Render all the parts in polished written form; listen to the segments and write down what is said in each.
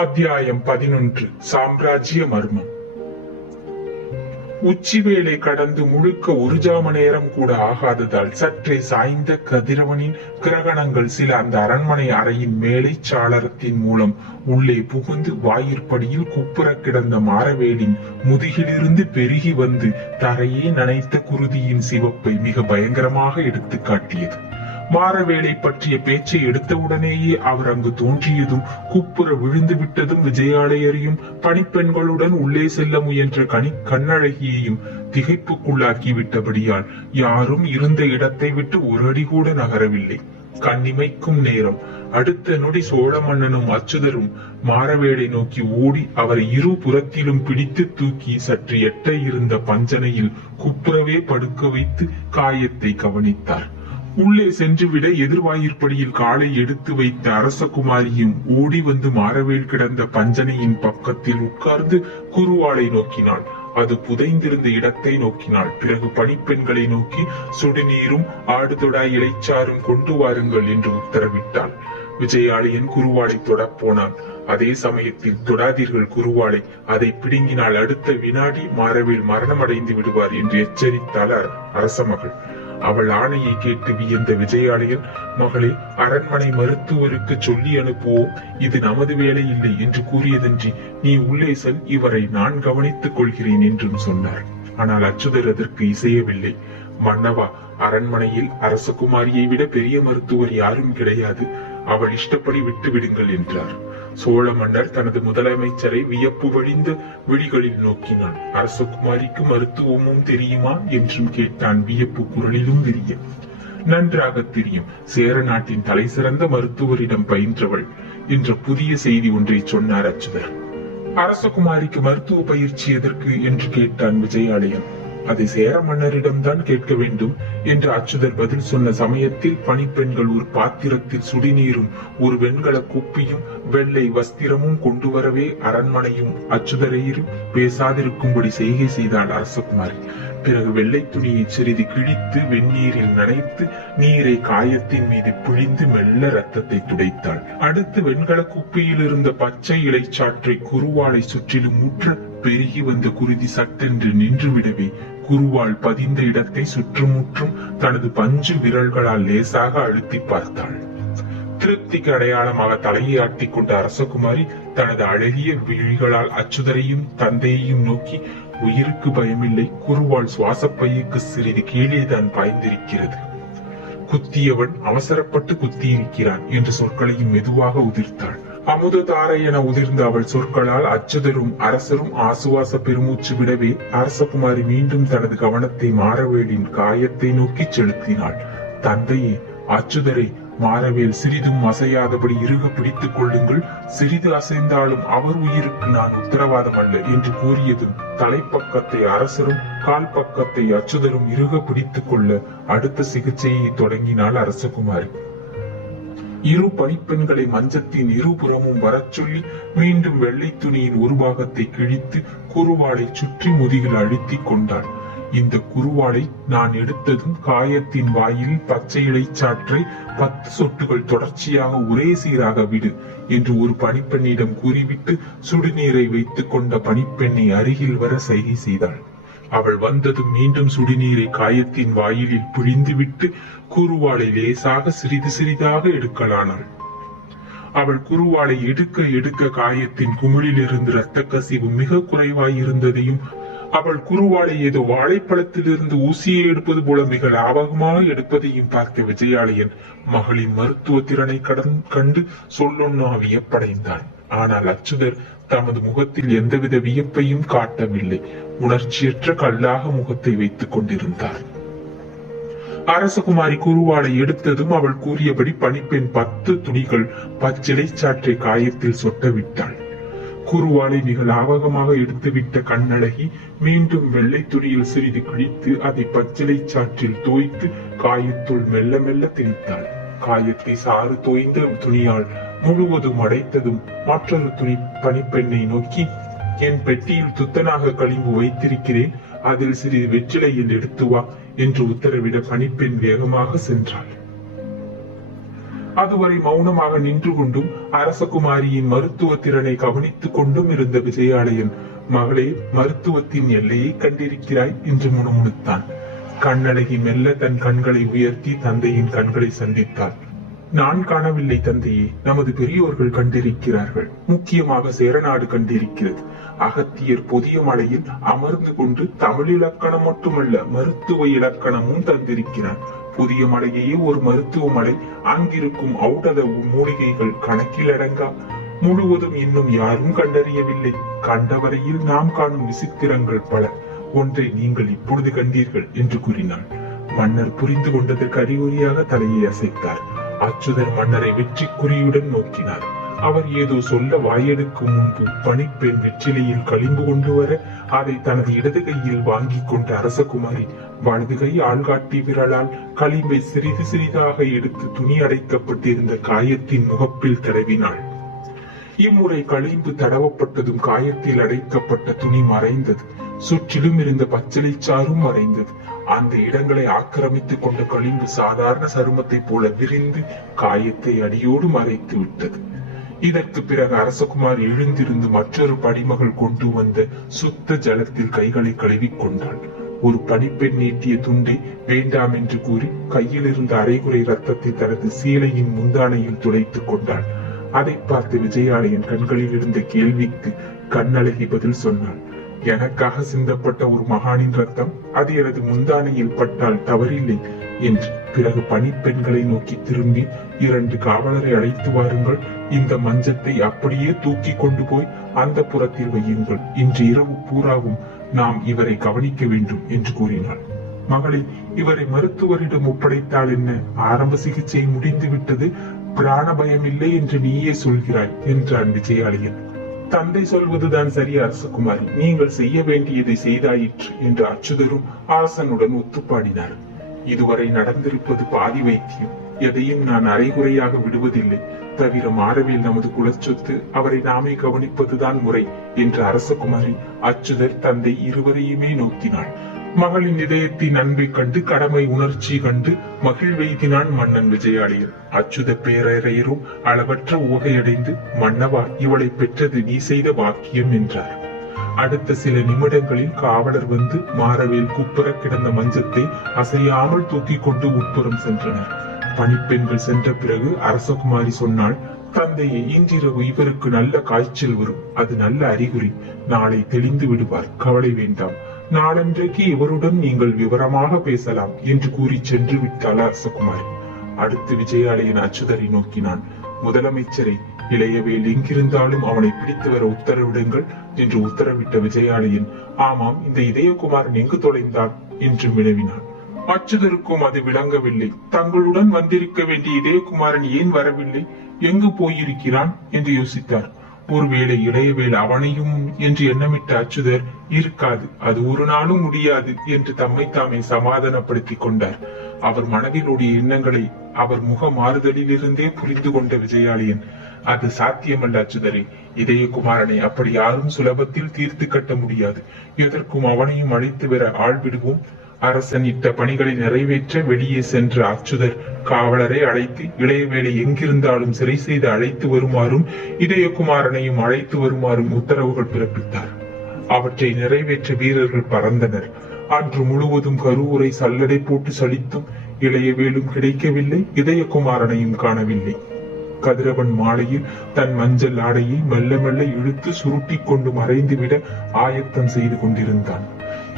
அத்தியாயம் 11. சாம்ராஜ்ய மர்மம். உச்சிவேளை கடந்து முழுக்க ஒரு ஜாம நேரம் கூட ஆகாததால் சற்றே சாய்ந்த கதிரவனின் கிரகணங்கள் சில அந்த அரண்மனை அறையின் மேலை சாளரத்தின் மூலம் உள்ளே புகுந்து வாயிற்படியில் குப்புற கிடந்த மாரவேலின் முதுகிலிருந்து பெருகி வந்து தரையே நனைத்த குருதியின் சிவப்பை மிக பயங்கரமாக எடுத்து காட்டியது. மாரவேலை பற்றிய பேச்சை எடுத்தவுடனேயே அவர் அங்கு தோன்றியதும் குப்புற விழுந்து விட்டதும் விஜயாலயரையும் பணிப்பெண்களுடன் உள்ளே செல்ல முயன்ற கண்ணழகியையும் திகைப்புக்குள்ளாக்கி விட்டபடியால் யாரும் இருந்த இடத்தை விட்டு ஒரு அடி கூட நகரவில்லை. கண்ணிமைக்கும் நேரம். அடுத்த நொடி சோழ மன்னனும் அச்சுதரும் மாரவேலை நோக்கி ஓடி அவரை இரு புறத்திலும் பிடித்து தூக்கி சற்று எட்ட இருந்த பஞ்சனையில் குப்புறவே படுக்க வைத்து காயத்தை கவனித்தார். உள்ளே சென்றுவிட எதிர்வாயிற்படியில் காலை எடுத்து வைத்த அரசகுமாரியும் ஓடி வந்து மாரவேல் கிடந்த பஞ்சனையின் பக்கத்தில் உட்கார்ந்து குருவாளை நோக்கினாள். அது புதைந்திருந்த இடத்தை நோக்கினாள். பிறகு பணிப்பெண்களை நோக்கி சுடுநீரும் ஆடுதொடாய் இலைச்சாரும் கொண்டு வாருங்கள் என்று உத்தரவிட்டாள். விஜயாலயன் குருவாளை தொடப்போனான். அதே சமயத்தில் தொடாதீர்கள் குருவாளை, அதை பிடுங்கினால் அடுத்த வினாடி மாரவேல் மரணமடைந்து விடுவார் என்று எச்சரித்தாள் அரசமகள். அவள் ஆணையை கேட்டு வியந்த விஜயாலயன், மகளே, அரண்மனை மருத்துவருக்கு சொல்லி அனுப்புவோம், இது நமது வேலை இல்லை என்று கூறியதன்றி நீ உள்ளே செல், இவரை நான் கவனித்துக் கொள்கிறேன் என்றும் சொன்னார். ஆனால் அச்சுதர் அதற்கு இசையவில்லை. மன்னவா, அரண்மனையில் அரசகுமாரியை விட பெரிய மருத்துவர் யாரும் கிடையாது, அவள் இஷ்டப்படி விட்டு விடுங்கள் என்றார். சோழ மன்னர் தனது முதலமைச்சரை வியப்பு வழிந்த விழிகளில் நோக்கினான். அரசகுமாரிக்கு மருத்துவமும் தெரியுமா என்றும் கேட்டான் வியப்பு குரலிலும் விரிய. நன்றாக தெரியும், சேர நாட்டின் தலை சிறந்த மருத்துவரிடம் பயின்றவள் என்ற புதிய செய்தி ஒன்றை சொன்னார் அச்சுதர். அரசகுமாரிக்கு மருத்துவ பயிற்சி எதற்கு என்று கேட்டான் விஜயாலயன். அதை சேர மன்னரிடம்தான் கேட்க வேண்டும் என்று அச்சுதர் பதில் சொன்ன சமயத்தில் பணிப்பெண்கள் ஒரு பாத்திரத்தில் சுடிநீரும் ஒரு வெண்கல குப்பியும் வெள்ளை வஸ்திரமும் கொண்டு வரவே அரண்மனையும் அச்சுதரையும் பேசாதிருக்கும்படி செய்கை செய்தாள் அரசகுமாரி. பிறகு வெள்ளை துணியை சிறிது கிழித்து வெந்நீரில் நனைத்து நீரை காயத்தின் மீது பிழிந்து மெல்ல ரத்தத்தை துடைத்தாள். அடுத்து வெண்கல குப்பியில் இருந்த பச்சை இலைச்சாற்றை குருவாளை சுற்றிலும் முற்ற பெருகி வந்த குருதி சட்டென்று நின்றுவிடவே குருவாள் பதிந்த இடத்தை சுற்றுமுற்றும் தனது பஞ்சு விரல்களால் லேசாக அழுத்தி பார்த்தாள். திருப்திக்கு அடையாளமாக தலையை ஆட்டிக் கொண்ட அரசகுமாரி தனது அழகிய விழிகளால் அச்சுதரையும் தந்தையையும் நோக்கி, உயிருக்கு பயமில்லை, குருவாள் சுவாசப்பையுக்கு சிறிது கீழேதான் பாய்ந்திருக்கிறது, குத்தியவன் அவசரப்பட்டு குத்தியிருக்கிறான் என்ற சொற்களையும் மெதுவாக உதிர்த்தாள். அமுததாரை என உதிர்ந்த அவள் சொற்களால் அச்சுதரும் அரசரும் ஆசுவாச பெருமூச்சு விடவே அரசகுமாரி மீண்டும் தனது கவனத்தை மாரவேலின் காயத்தை நோக்கி செலுத்தினாள். தந்தையே, அச்சுதரை மாரவேல் சிறிதும் அசையாதபடி இறுக பிடித்துக் கொள்ளுங்கள், சிறிது அசைந்தாலும் அவர் உயிருக்கு நான் உத்தரவாதம் அல்ல என்று கூறியதும் தலைப்பக்கத்தை அரசரும் கால் பக்கத்தை அச்சுதரும் இறுக பிடித்துக் கொள்ள அடுத்த சிகிச்சையை தொடங்கினாள் அரசகுமாரி. இரு பணிப்பெண்களை மஞ்சத்தின் இருபுறமும் வரச் சொல்லி மீண்டும் வெள்ளை துணியின் ஒரு பாகத்தை கிழித்து குருவாளை சுற்றி முதுகில் அழுத்திக் கொண்டாள். இந்த குருவாளை நான் எடுத்ததும் காயத்தின் வாயில் பச்சை இலைச்சாற்றை 10 சொட்டுகள் தொடர்ச்சியாக ஒரே சீராக விடு என்று ஒரு பணிப்பெண்ணிடம் கூறிவிட்டு சுடுநீரை வைத்துக் கொண்ட பணிப்பெண்ணை அருகில் வர சைகை செய்தாள். அவள் வந்ததும் மீண்டும் சுடுநீரை காயத்தின் வாயிலில் பிழிந்துவிட்டு குருவாளை லேசாக சிறிது சிறிதாக எடுக்கலானாள். அவள் குருவாளை எடுக்க எடுக்க காயத்தின் குமிழில் இருந்து இரத்த கசிவு மிக குறைவாயிருந்ததையும் அவள் குருவாளை ஏதோ வாழைப்பழத்திலிருந்து ஊசியை எடுப்பது போல மிக லாபகமாக எடுப்பதையும் பார்த்த விஜயாலயன் மகளின் மருத்துவ திறனை கண்டு சொல்லொன்னா வியப்படைந்தான். ஆனால் அச்சுதர் தமது முகத்தில் எந்தவித வியப்பையும் காட்டவில்லை. உணர்ச்சியற்ற கல்லாக முகத்தை வைத்துக் கொண்டிருந்தார். அரசகுமாரி குருவாளை எடுத்ததும் அவள் கூறியபடி பணிப்பெண் 10 துணிகள் பச்சிலை சாற்றை காயத்தில் சொட்ட விட்டாள். குருவாளை மிக லாவகமாக எடுத்துவிட்ட கண்ணழகி மீண்டும் வெள்ளை துணியில் சிறிது கிழித்து அதை பச்சிலை சாற்றில் தோய்த்து காயத்துள் மெல்ல மெல்ல திணித்தாள். காயத்தை சாறு தோய்ந்த துணியால் முழுவதும் அடைத்ததும் மற்றொரு துணி பணிப்பெண்ணை நோக்கி, என் பெட்டியில் துத்தனாக களிம்பு வைத்திருக்கிறேன், அதில் சிறிது வெற்றிலையில் எடுத்து வா என்று உத்தரவிட பணிப்பெண் வேகமாக சென்றாள். அதுவரை மௌனமாக நின்று கொண்டும் அரசகுமாரியின் மருத்துவ திறனை கவனித்துக் கொண்டும் இருந்த விஜயாலயன், மகளே, மருத்துவத்தின் எல்லையை கண்டிருக்கிறாய் என்று முணுமுணுத்தான். கண்ணழகி மெல்ல தன் கண்களை உயர்த்தி தந்தையின் கண்களை சந்தித்தாள். நான் காணவில்லை தந்தையே, நமது பெரியோர்கள் கண்டிருக்கிறார்கள். முக்கியமாக சேரநாடு கண்டிருக்கிறது. அகத்தியர் புதிய மலையில் அமர்ந்து கொண்டு தமிழ் இலக்கணம் மட்டுமல்ல மருத்துவ இலக்கணமும் தந்திருக்கிறார். புதிய மலையே ஒரு மருத்துவ மலை. அங்கிருக்கும் ஔடத மூலிகைகள் கணக்கில் அடங்கா. முழுவதும் இன்னும் யாரும் கண்டறியவில்லை. கண்டவரையில் நாம் காணும் விசித்திரங்கள் பல. ஒன்றை நீங்கள் இப்பொழுது கண்டீர்கள் என்று கூறினாள். மன்னர் புரிந்து கொண்டதற்கு அறிகுறியாக தலையை அசைத்தார். அச்சுதர் மன்னரை வெற்றி குறியுடன் நோக்கினார். அவர் ஏதோ சொல்ல வாயெடுக்கும் முன்பு பணிப்பெண் வெற்றிலையில் களிம்பு கொண்டு வர அதை தனது இடது கையில் வாங்கி கொண்ட அரசகுமாரி வலது கை ஆள்காட்டி விரலால் களிம்பை சிறிது சிறிதாக எடுத்து துணி அடைக்கப்பட்டிருந்த காயத்தின் முகப்பில் தடவினாள். இம்முறை களிம்பு தடவப்பட்டதும் காயத்தில் அடைக்கப்பட்ட துணி மறைந்தது. சுற்றிலும் இருந்த பச்சளை சாரும் மறைந்தது. அந்த இடங்களை ஆக்கிரமித்துக் கொண்ட களிம்பு சாதாரண சருமத்தை போல விரிந்து காயத்தை அடியோடு மறைத்து விட்டது. இதற்கு பிறகு அரசகுமார் எழுந்திருந்து மற்றொரு படிமகள் கொண்டு வந்த சுத்த ஜலத்தில் கைகளை கழுவிக் கொண்டாள். ஒரு பணிப்பெண் நீட்டிய துண்டை வேண்டாம் என்று கூறி கையில் இருந்த அரைகுறை ரத்தத்தை தனது சீலையின் முந்தானையில் துளைத்துக் கொண்டாள். அதை பார்த்து விஜயாலயன் கண்களில் இருந்த கேள்விக்கு கண்ணழகி பதில் சொன்னாள். எனக்காக சிந்தப்பட்ட ஒரு மகானின் ரத்தம், அது எனது முந்தானையில் பட்டால் தவறில்லை என்று. பிறகு பணிப்பெண்களை நோக்கி திரும்பி, 2 காவலரை அழைத்து வாருங்கள். இந்த மஞ்சத்தை அப்படியே தூக்கி கொண்டு போய் அந்த புறத்தில் வையுங்கள். இன்று இரவு பூராவும் நாம் இவரை கவனிக்க வேண்டும் என்று கூறினாள். மகளே, இவரை மருத்துவரிடம் ஒப்படைத்தால் என்ன? ஆரம்ப சிகிச்சை முடிந்து விட்டது, பிராண பயம் இல்லை என்று நீயே சொல்கிறாய் என்றான் விஜயாலயன். தந்தை சொல்வதுதான் சரி அரசகுமாரி, நீங்கள் செய்ய வேண்டியதை செய்தாயிற்று என்று அச்சுதரும் அரசனுடன் ஒத்துப்பாடினார். இதுவரை நடந்திருப்பது பாதி வைத்தியம். எதையும் நான் அரைகுறையாக விடுவதில்லை. தவிர மாறவேல் நமது குலச்சொத்து, அவரை நாமே கவனிப்பதுதான் முறை என்று அரசகுமாரி அச்சுதர் தந்தை இருவரையுமே நோக்கினாள். மகளின் இதயத்தின் அன்பை கண்டு கடமை உணர்ச்சி கண்டு மகிழ்வெய்தினான் மன்னன் விஜயாலயன். அச்சுத பேரறையரும் அளவற்ற உவகையடைந்து, மன்னவா, இவளை பெற்றது நீ செய்த வாக்கியம் என்றார். அடுத்த சில நிமிடங்களில் காவலர் வந்து மாறவேல் குப்புற கிடந்த மஞ்சத்தை அசையாமல் தூக்கி கொண்டு உட்புறம் சென்றனர். பணிப்பெண்கள் சென்ற பிறகு அரசகுமாரி சொன்னாள், தந்தையை, இன்றிரவு இவருக்கு நல்ல காய்ச்சல் வரும். அது நல்ல அறிகுறி. நாளை தெளிந்து விடுவார், கவலை வேண்டாம். நாளன்றைக்கு இவருடன் நீங்கள் விவரமாக பேசலாம் என்று கூறி சென்று விட்டாள் அரசகுமாரி. அடுத்து விஜயாலயன் அச்சுதரை நோக்கினான். முதலமைச்சரை, இளையவேல் எங்கிருந்தாலும் அவனை பிடித்து வர உத்தரவிடுங்கள் என்று உத்தரவிட்ட விஜயாலயன், ஆமாம், இந்த இதயகுமாரன் எங்கு தொலைந்தான் என்று வினவினான். அச்சுதருக்கும் அது விளங்கவில்லை. தங்களுடன் வந்திருக்க வேண்டிய இதயகுமாரன் ஏன் வரவில்லை, எங்கு போயிருக்கிறான் என்று யோசித்தார். ஒருவேளை இளையவேல் அவனையும் என்று எண்ணமிட்ட அச்சுதர், இருக்காது, அது ஒரு நாளும் முடியாது என்று தம்மை தாமே சமாதானப்படுத்திக் கொண்டார். அவர் மனதில் ஓடிய எண்ணங்களை அவர் முக மாறுதலில் இருந்தே புரிந்து கொண்ட விஜயாலயன், அது சாத்தியமல்ல அச்சுதரே. இதயகுமாரனை அப்படி யாரும் சுலபத்தில் தீர்த்து கட்ட முடியாது. எதற்கும் அவனையும் அழைத்து வர ஆள் விடுவோம். அரசன் இட்ட பணிகளை நிறைவேற்ற வெளியே சென்ற அச்சுதர் காவலரை அழைத்து இளையவேளை எங்கிருந்தாலும் சிறை செய்து அழைத்து வருமாறும் இதயகுமாரனையும் அழைத்து வருமாறும் உத்தரவுகள் பிறப்பித்தார். அவற்றை நிறைவேற்ற வீரர்கள் பறந்தனர். அன்று முழுவதும் கருவூரை சல்லடை போட்டு சலித்தும் இளையவேலும் கிடைக்கவில்லை, இதயகுமாரனையும் காணவில்லை. கதிரவன் மாலையில் தன் மஞ்சள் ஆடையை மெல்ல மெல்ல இழுத்து சுருட்டி கொண்டு மறைந்துவிட ஆயத்தம் செய்து கொண்டிருந்தான்.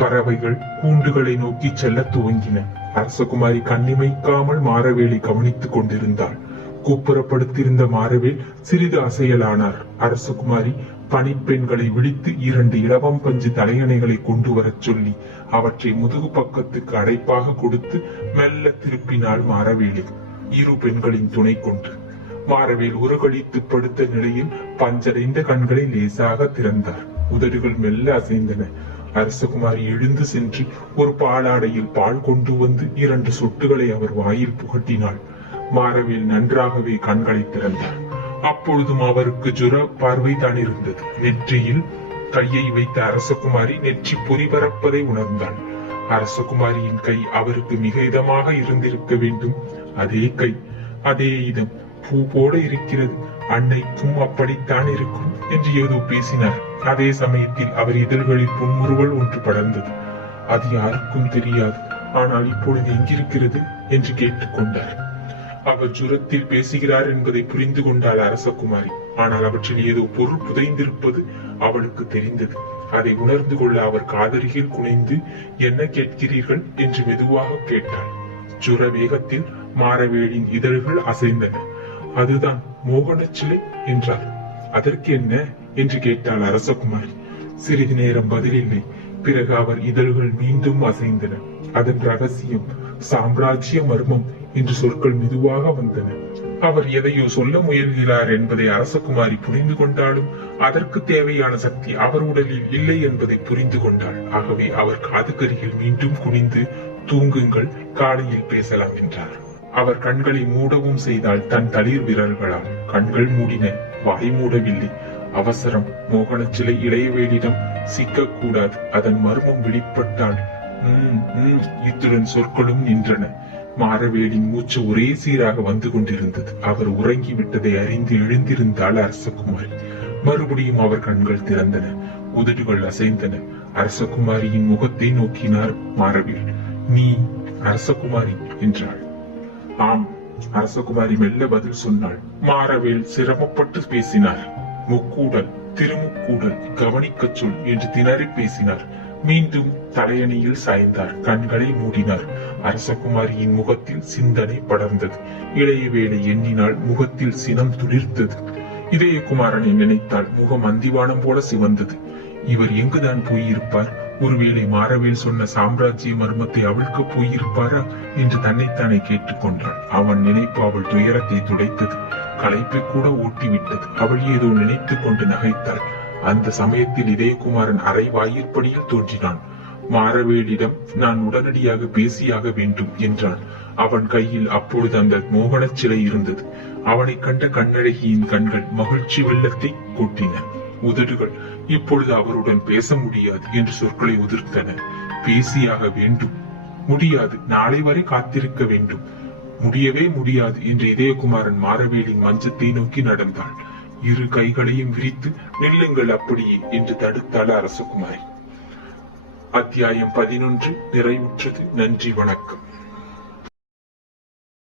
பறவைகள் கூண்டுகளை நோக்கி செல்ல துவங்கின. அரசகுமாரி கண்ணிமைக்காமல் மாறவேலை கவனித்துக் கொண்டிருந்தாள். கூப்புறப்படுத்தியிருந்த மாறவேல் சிறிது அசையலானார். அரசகுமாரி பணிப்பெண்களை விழித்து 2 இலவம் பஞ்சு தலையணைகளை கொண்டு வரச் சொல்லி அவற்றை முதுகு பக்கத்துக்கு அடைப்பாக கொடுத்து மெல்ல திருப்பினாள் மாறவேலை, 2 பெண்களின் துணை கொண்டு. மாறவேல் உருகழித்து படுத்த நிலையில் பஞ்சடைந்த கண்களை லேசாக திறந்தார். உதடுகள் மெல்ல அசைந்தன. அரசகுமாரி எழுந்து சென்று ஒரு பாலாடையில் பால் கொண்டு வந்து 2 சொட்டுகளை அவர் வாயில் புகட்டினாள். மாறவேல் நன்றாகவே கண்களை திறந்தார். அப்பொழுதும் அவருக்கு ஜுர பார்வை தான் இருந்தது. நெற்றியில் கையை வைத்த அரசகுமாரி நெற்றி பொறி பறப்பதை உணர்ந்தாள். அரசகுமாரியின் கை அவருக்கு மிக இதமாக இருந்திருக்க வேண்டும். அதே கை. அதே இதம், பூ போல இருக்கிறது, அன்னைக்கும் அப்படித்தான் இருக்கும் என்று ஏதோ பேசினார். அதே சமயத்தில் அவர் இதழ்களில் புன்முறுவல் ஒன்று படர்ந்தது. அது யாருக்கும் தெரியாது, ஆனால் இப்பொழுது எங்கிருக்கிறது என்று கேட்டுக்கொண்டார். அவர் ஜுரத்தில் பேசுகிறார் என்பதை புரிந்து கொண்டாள் அரசகுமாரி. ஆனால் அவற்றில் ஏதோ பொருள் புதைந்திருப்பது அவளுக்கு தெரிந்தது. அதை உணர்ந்து கொள்ள அவர் காதருகில் குனைந்து, என்ன கேட்கிறீர்கள் என்று மெதுவாக கேட்டாள். ஜுர வேகத்தில் மாரவேலின் இதழ்கள் அசைந்தன. அதுதான் மோகன சிலை என்றார். அதற்கு என்ன என்று கேட்டாள் அரசகுமாரி. சிறிது நேரம் பதிலில்லை. பிறகு அவர் இதழ்கள் மீண்டும் அசைந்தன. அதன் ரகசியம், சாம்ராஜ்ய மர்மம் என்று சொற்கள் மெதுவாக வந்தன. அவர் எதையோ சொல்ல முயல்கிறார் என்பதை அரசகுமாரி புரிந்து கொண்டாலும் அதற்கு தேவையான சக்தி அவர் உடலில் இல்லை என்பதை புரிந்து கொண்டாள். ஆகவே அவர் காதுகரியில் மீண்டும் குனிந்து, தூங்குங்கள், காலையில் பேசலாம் என்றார். அவர் கண்களை மூடவும் செய்தால் தன் தளிர் விரல்களால். கண்கள் மூடின, வாய் மூடவில்லை. அவசரம். மோகன சிலை இளையவேலிடம் சிக்கக்கூடாது. அதன் மர்மம் வெளிப்பட்டால் இத்துடன் சொற்களும் நின்றன. மாரவேலின் மூச்சு ஒரே சீராக வந்து கொண்டிருந்தது. அவர் உறங்கி விட்டதை அறிந்து எழுந்திருந்தாள் அரசகுமாரி. மறுபடியும் அவர் கண்கள் திறந்தன, உதடுகள் அசைந்தன. அரசகுமாரியின் முகத்தை நோக்கினார் மாரவேல். நீ அரசகுமாரி என்றாள். ஆம், அரசகுமாரி மெல்ல பதில் சொன்னாள். மாரவேல் சிரமப்பட்டு பேசினார். முக்கூடல், திருமுக்கூடல், கவனிக்க சொல் என்று திணறி பேசினார். மீண்டும் தலையணியில் சாய்ந்தார். கண்களை மூடினார். அரசகுமாரியின் முகத்தில் சிந்தனை படர்ந்தது. இளையவேளை எண்ணினால் முகத்தில் சினம் துளிர்த்தது. இதயகுமாரனை நினைத்தால் முகம் அந்திவானம் போல சிவந்தது. இவர் எங்குதான் போயிருப்பார்? ஒருவேளை மாரவேல் சொன்ன சாம்ராஜ்ய மர்மத்தை அவிழ்க்க போயிருப்பாரா என்று தன்னைத்தானே கேட்டுக்கொண்டாள். அவன் நினைப்பு அவள் துயரத்தை துடைத்தது. களைப்பை கூட ஓட்டிவிட்டது. அவள் ஏதோ நினைத்துக் கொண்டு நகைத்தாள். அந்த சமயத்தில் இதயகுமாரன் அரை வாயிற்படியில் தோன்றினான். மாரவேலிடம் நான் உடனடியாக பேசியாக வேண்டும் என்றான். அவன் கையில் அப்பொழுது அந்த மோகன சிலை இருந்தது. அவனை கண்ட கண்ணழகியின் கண்கள் மகிழ்ச்சி வெள்ளத்தை கொட்டின. உதடுகள் இப்பொழுது அவருடன் பேச முடியாது என்று சொற்களை உதிர்த்தன. பேசியாக வேண்டும். முடியாது, நாளை வரை காத்திருக்க வேண்டும். முடியவே முடியாது என்று இதயகுமாரன் மாரவேலின் மஞ்சத்தை நோக்கி நடந்தாள். இரு கைகளையும் விரித்து, நில்லுங்கள் அப்படியே என்று தடுத்தாள் அரசகுமாரி. அத்தியாயம் 11 நிறைவுற்றது. நன்றி, வணக்கம்.